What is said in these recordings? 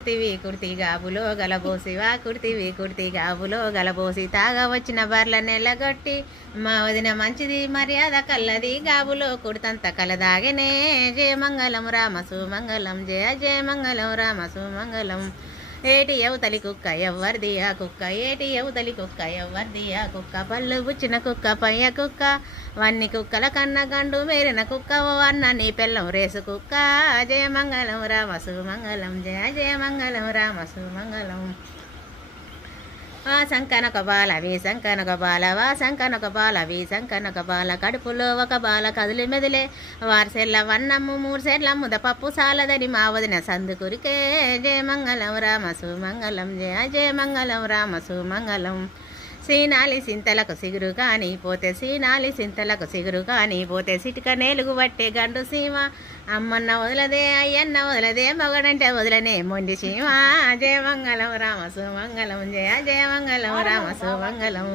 కుర్తి గాబులో గలబోసివా కుర్తి గాబులో గలబోసి తాగా వచ్చిన బర్ల నెలగొట్టి మా వదిన మంచిది మర్యాద కల్లది గాబులో కుర్తంత కలదాగనే జయ మంగళం రామ సుమంగళం జయ జయ మంగళం రామ సుమంగళం ఏటి ఎవతలి కుక్క ఎవ్వరిది ఆ కుక్క ఏటి ఎవతలి కుక్క ఎవ్వరిది ఆ కుక్క పళ్ళు బుచ్చిన కుక్క పయ్య కుక్క వన్ని కుక్కల కన్న గండు మేరిన కుక్క ఓ అన్న నీ పెళ్ళం రేసు కుక్క జయ మంగళం రామ సుమంగళం జయ జయ మంగళం రామ సుమంగళం వా సంకనక బాల వీ సంకనక బాల వా సంకనక బాల వీ సంకనక బాల కడుపులో ఒక బాల కదిలి మెదిలే వారసెల్ల వన్నమ్ము మూడు సెర్ల ముదపప్పు సాలదని మా వదిన సందుకురికే జయ మంగళం రామ సుమంగళం జయ జయ మంగళం రామ సుమంగళం సీనాలి సింతలకు సిగురు కాని పోతే సీనాలి సింతలకు సిగురు కాని పోతే సిటిక నేలుగు పట్టే గండు సీమ అమ్మన్న వదలదే అయ్యన్న వదలదే మగడంటే వదలనే మొండి సీమ జయ మంగళం రామ సుమంగళం జయ జయ మంగళం రామ సుమంగళం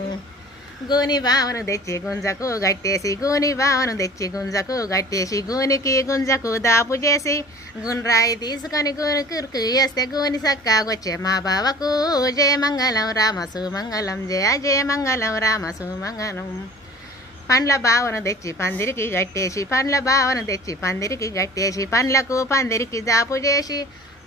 గోని బావను తెచ్చి గుంజకు గట్టేసి గోని బావను తెచ్చి గుంజకు గట్టేసి గోనికి గుంజకు దాపు చేసి గుండ్రాయి తీసుకొని గోని కురుకు వేస్తే గోని సక్కాగొచ్చే మా బావకు జయ మంగళం రామ సుమంగళం జయ జయ మంగళం రామ సుమంగళం పండ్ల బావను తెచ్చి పందిరికి గట్టేసి పండ్ల బావను తెచ్చి పందిరికి గట్టేసి పండ్లకు పందిరికి దాపు చేసి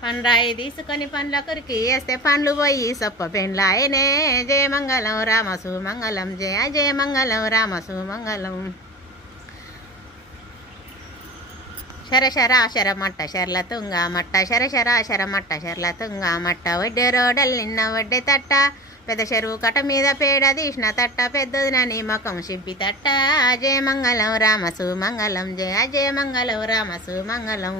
పండ్రాయి తీసుకొని పండ్ల కొరికి వేస్తే పండ్లు పోయి సొప్ప పెండ్లాయనే జయ మంగళం రామ సుమంగళం జయ జయ మంగళం రామ సుమంగళం శరశరాశర మట్ట శర్ల తుంగ మట్ట శరశరాశర మట్ట శర్ల తుంగ మట్ట వడ్డే రోడల్ నిన్న వడ్డే తట్ట పెద్ద చెరువు కట మీద పేడ తీసిన తట్ట పెద్దదిన నీ మకం సిబ్బి తట్ట జయ మంగళం రామ సుమంగళం జయ జయ మంగళం రామ సుమంగళం